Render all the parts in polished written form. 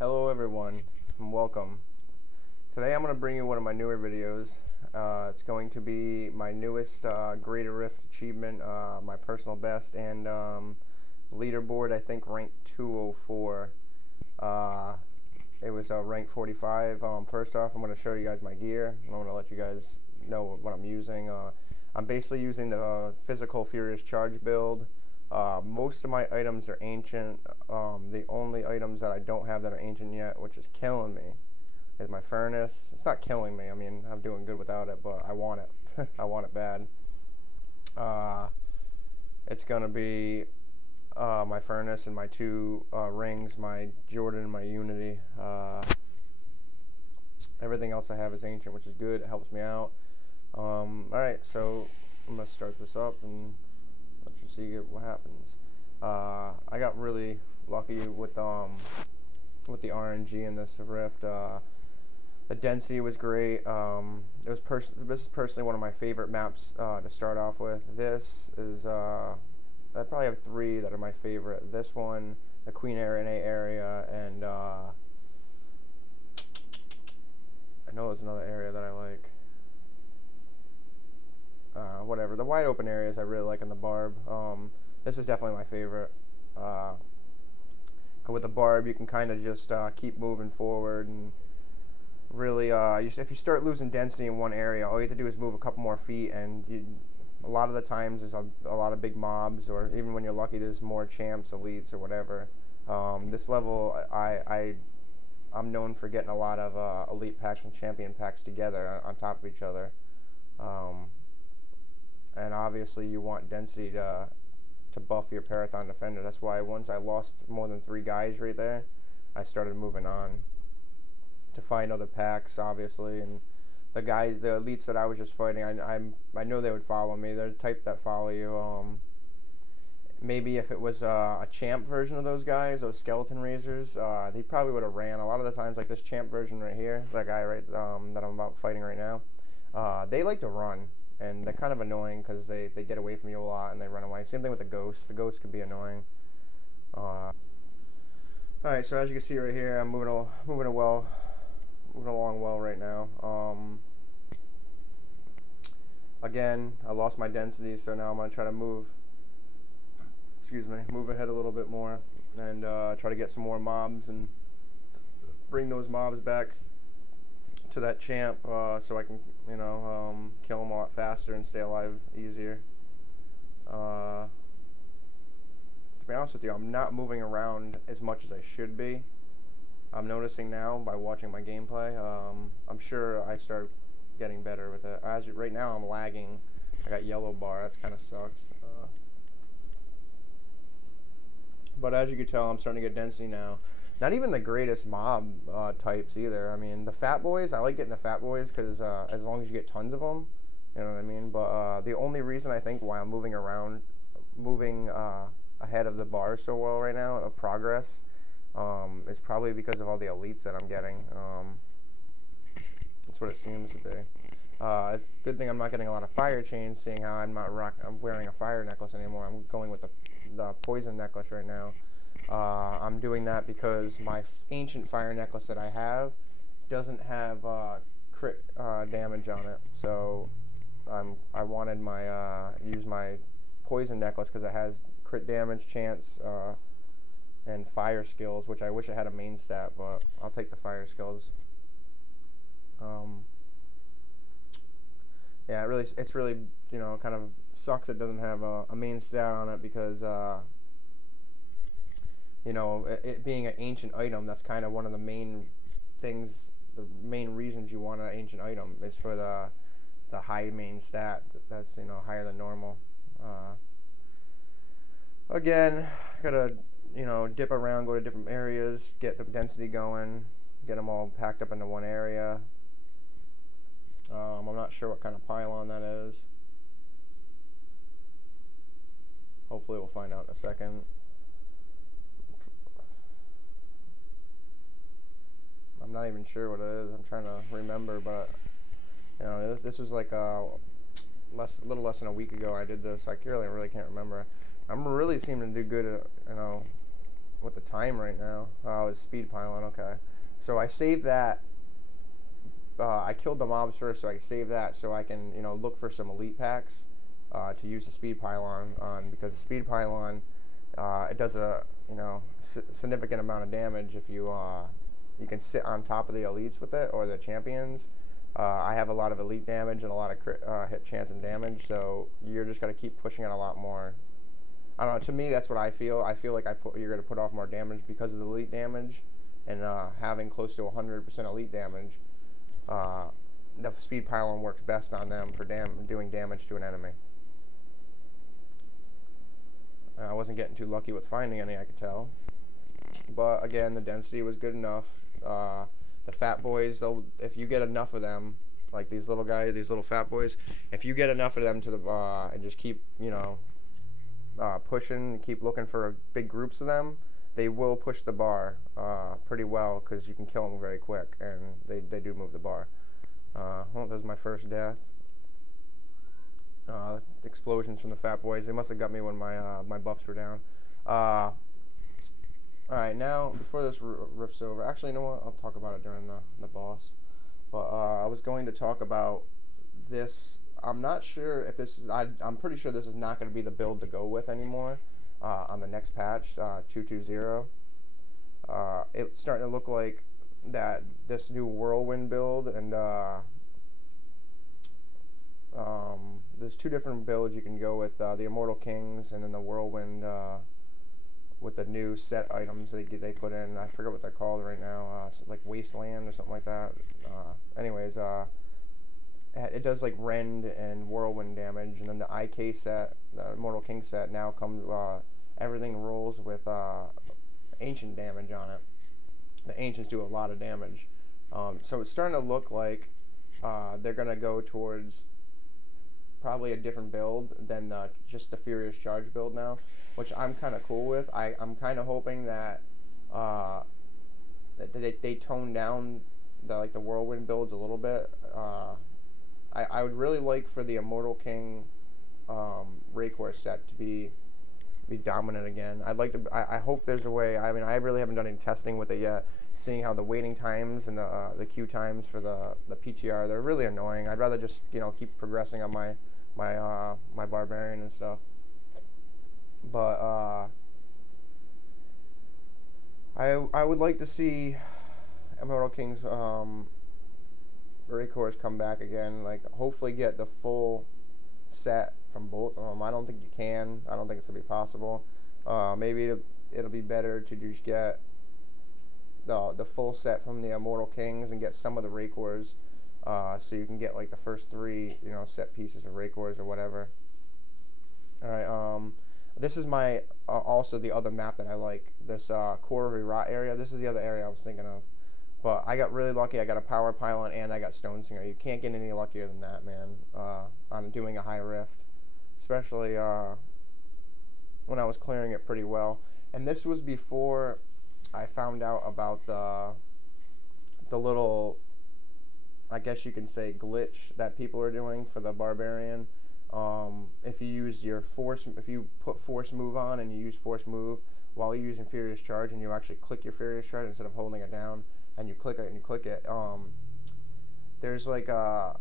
Hello everyone, and welcome. Today I'm going to bring you one of my newer videos. It's going to be my newest Greater Rift achievement, my personal best, and leaderboard, I think rank 204. It was rank 45. First off, I'm going to show you guys my gear. I'm going to let you guys know what I'm using. I'm basically using the physical Furious Charge build. Most of my items are ancient. The only items that I don't have that are ancient yet, which is killing me, is my furnace. It's not killing me. I mean, I'm doing good without it, but I want it. I want it bad. It's going to be my furnace and my two rings, my Jordan and my Unity. Everything else I have is ancient, which is good. It helps me out. Alright, so I'm going to start this up and let you see what happens. I got really lucky with the RNG in this rift. The density was great. This is personally one of my favorite maps to start off with. This is I probably have three that are my favorite. This one, the Queen Arena area, and I know there's another area that I like. Whatever. The wide open areas I really like in the Barb. This is definitely my favorite. With the Barb, you can kind of just keep moving forward, and really, if you start losing density in one area, all you have to do is move a couple more feet, and a lot of the times there's a lot of big mobs, or even when you're lucky, there's more champs, elites, or whatever. This level, I'm known for getting a lot of elite packs and champion packs together on top of each other. And obviously you want density to buff your Parathon Defender. That's why once I lost more than 3 guys right there, I started moving on to find other packs, obviously. And the elites that I was just fighting, I know they would follow me. They're the type that follow you. Maybe if it was a champ version of those guys, those skeleton raisers, they probably would have ran. A lot of the times, like this champ version right here, that guy right that I'm about fighting right now, they like to run. And they're kind of annoying because they get away from you a lot and they run away. Same thing with the ghost. The ghost can be annoying. Alright, so as you can see right here, I'm moving along well right now. Again, I lost my density, so now I'm going to try to move ahead a little bit more and try to get some more mobs and bring those mobs back to that champ, so I can, kill them a lot faster and stay alive easier. To be honest with you, I'm not moving around as much as I should be. I'm noticing now by watching my gameplay. I'm sure I start getting better with it. Right now, I'm lagging. I got yellow bar. That kind of sucks. But as you can tell, I'm starting to get density now. Not even the greatest mob types either. I mean, the fat boys, I like getting the fat boys because as long as you get tons of them, you know what I mean? But the only reason I think why I'm moving ahead of the bar so well right now, of progress, is probably because of all the elites that I'm getting. That's what it seems to be. It's a good thing I'm not getting a lot of fire chains, seeing how I'm wearing a fire necklace anymore. I'm going with the poison necklace right now. I'm doing that because my ancient fire necklace that I have doesn't have crit damage on it, so I wanted use my poison necklace because it has crit damage, chance, and fire skills, which I wish I had a main stat, but I'll take the fire skills. Yeah, it's really kind of sucks it doesn't have a main stat on it because it being an ancient item, that's kind of one of the main things, the main reasons you want an ancient item is for the high main stat that's higher than normal. Again, gotta dip around, go to different areas, get the density going, get them all packed up into one area. I'm not sure what kind of pylon that is. Hopefully we'll find out in a second. I'm not even sure what it is. I'm trying to remember, but this was like a little less than a week ago I did this. I really can't remember. I'm really seeming to do good at with the time right now. Oh, it's speed pylon. Okay, so I saved that. I killed the mobs first, so I saved that so I can, you know, look for some elite packs to use the speed pylon on, because the speed pylon, it does a, you know, significant amount of damage if you you can sit on top of the elites with it, or the champions. I have a lot of elite damage and a lot of crit, hit chance and damage, so you're just gonna keep pushing it a lot more. I don't know. To me, that's what I feel. I feel like you're gonna put off more damage because of the elite damage, and having close to 100% elite damage. The speed pylon works best on them for doing damage to an enemy. I wasn't getting too lucky with finding any, I could tell. But again, the density was good enough. The fat boys, if you get enough of them, like these little guys, these little fat boys, if you get enough of them to the and just keep, you know, pushing, keep looking for big groups of them, they will push the bar pretty well, because you can kill them very quick, and they do move the bar. Well, that was my first death. Explosions from the fat boys. They must have got me when my buffs were down. Alright, now, before this rift's over, actually, you know what? I'll talk about it during the boss. But I was going to talk about this. I'm not sure if this is, I'm pretty sure this is not going to be the build to go with anymore on the next patch, 2.2.0. It's starting to look like that this new whirlwind build, and there's two different builds you can go with, the Immortal Kings and then the whirlwind with the new set items they put in. I forget what they're called right now, like Wasteland or something like that. Anyways, it does like rend and whirlwind damage, and then the IK set, the Immortal King set, now comes everything rolls with ancient damage on it. The ancients do a lot of damage, so it's starting to look like they're gonna go towards probably a different build than just the Furious Charge build now, which I'm kind of cool with. I'm kind of hoping that they tone down the whirlwind builds a little bit. I would really like for the Immortal King Raycore set to be dominant again. I'd like to. I hope there's a way. I mean, I really haven't done any testing with it yet. Seeing how the waiting times and the queue times for the PTR, they're really annoying. I'd rather just, you know, keep progressing on my Barbarian and stuff. But I would like to see Immortal King's Raycores come back again. Like, hopefully get the full set from both of them. I don't think you can. I don't think it's gonna be possible. Maybe it'll be better to just get the full set from the Immortal Kings and get some of the Raycores, so you can get like the first three, you know, set pieces of Raycores or whatever. All right. This is my also the other map that I like. This Core Rot area. This is the other area I was thinking of. But I got really lucky. I got a power pylon and I got Stonesinger. You can't get any luckier than that, man. On doing a high rift, especially when I was clearing it pretty well. And this was before I found out about the little, I guess you can say, glitch that people are doing for the Barbarian. If you use your if you put force move on and you use force move while you're using Furious Charge, and you actually click your Furious Charge instead of holding it down, and you click it and you click it, there's like a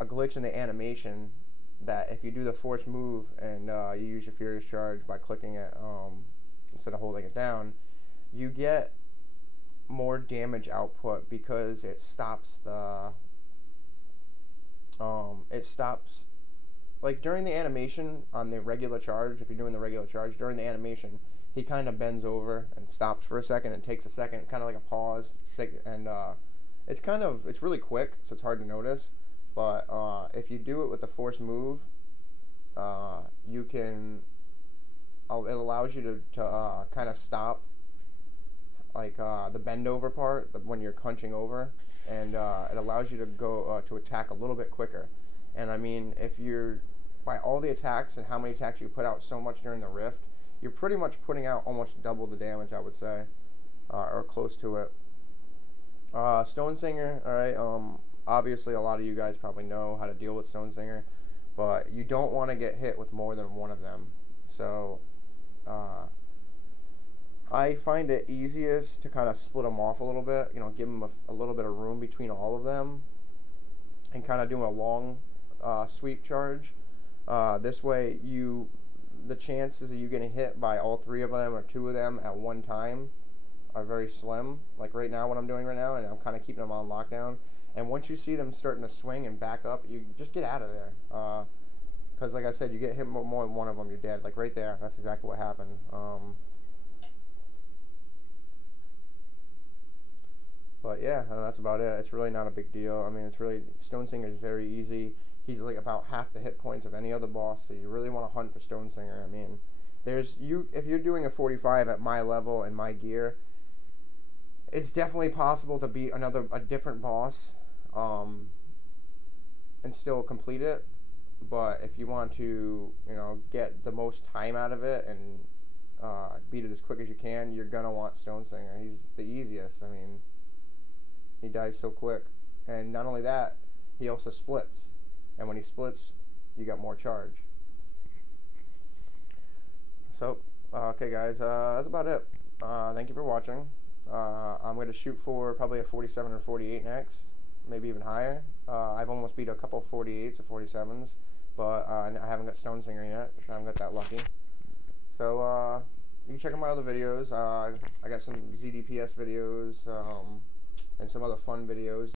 glitch in the animation that if you do the force move and you use your Furious Charge by clicking it instead of holding it down, you get more damage output, because it stops like during the animation on the regular charge. If you're doing the regular charge during the animation, he kind of bends over and stops for a second and takes a second, kind of like a pause, and it's really quick, so it's hard to notice. But if you do it with the force move, you can, it allows you to kind of stop like the bend over part when you're crunching over, and it allows you to go to attack a little bit quicker. And I mean, if you're, by all the attacks and how many attacks you put out so much during the rift, you're pretty much putting out almost double the damage, I would say, or close to it. Stonesinger, alright, obviously a lot of you guys probably know how to deal with Stonesinger, but you don't want to get hit with more than one of them. So I find it easiest to kind of split them off a little bit, you know, give them a little bit of room between all of them, and kind of do a long sweep charge. This way, the chances of you getting hit by all three of them or two of them at one time are very slim. Like right now, what I'm doing right now, and I'm kind of keeping them on lockdown. And once you see them starting to swing and back up, you just get out of there. Because like I said, you get hit more than one of them, you're dead. Like right there, that's exactly what happened. But yeah, that's about it. It's really not a big deal. I mean, Stonesinger is very easy. He's like about half the hit points of any other boss, so you really want to hunt for Stonesinger. I mean, if you're doing a 45 at my level and my gear, it's definitely possible to beat a different boss, and still complete it. But if you want to, you know, get the most time out of it and beat it as quick as you can, you're gonna want Stonesinger. He's the easiest. I mean, he dies so quick, and not only that, he also splits. And when he splits, you got more charge. So, okay guys, that's about it. Thank you for watching. I'm going to shoot for probably a 47 or 48 next, maybe even higher. I've almost beat a couple of 48s or 47s, but I haven't got Stonesinger yet. I haven't got that lucky. So, you can check out my other videos. I got some ZDPS videos, and some other fun videos.